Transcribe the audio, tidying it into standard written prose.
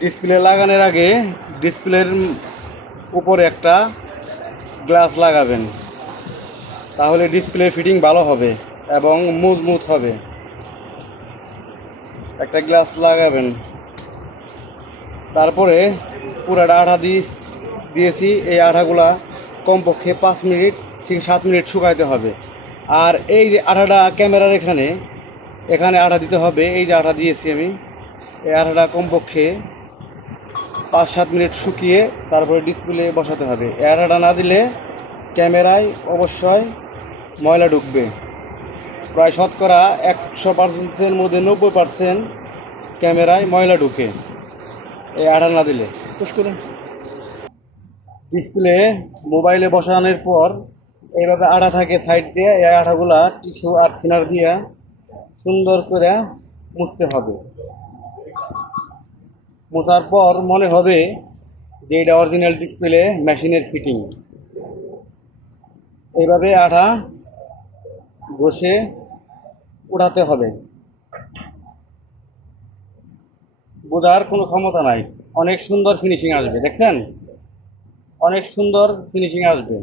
Display লাগানোর আগে ডিসপ্লের উপরে একটা গ্লাস লাগাবেন, তাহলে ডিসপ্লে ফিটিং ভালো হবে এবং মজবুত হবে। একটা গ্লাস লাগাবেন, তারপরে পুরাটা আঠা দিয়েছি। এই আঠাগুলা কমপক্ষে 5 মিনিট থেকে 7 মিনিট শুকাইতে হবে। আর এই যে আঠাটা ক্যামেরার এখানে এখানে আঠা দিতে হবে। এই যে আঠা দিয়েছি আমি, এই আঠাটা কমপক্ষে 5-7 মিনিট শুকিয়ে তারপরে ডিসপ্লে বসাতে হবে। এই আঠাটা না দিলে ক্যামেরায় অবশ্যই ময়লা ঢুকবে। প্রায় শতকরা 100%-এর মধ্যে 90% ক্যামেরায় ময়লা ঢুকে এই আঠা না দিলে। পুশ করুন। ডিসপ্লে মোবাইলে বসানোর পর এইভাবে আঠা থাকে সাইড দিয়ে, এই আঠাগুলা টিস্যু আর থিনার দিয়ে সুন্দর করে মুছতে হবে। মোছার পর মনে হবে যে এটা অরিজিনাল ডিসপ্লে মেশিনের ফিটিং। এইভাবে আঠা ঘষে উঠাতে হবে। বোঝার কোনো ক্ষমতা নাই। অনেক সুন্দর ফিনিশিং আসবে, দেখছেন? অনেক সুন্দর ফিনিশিং আসবে।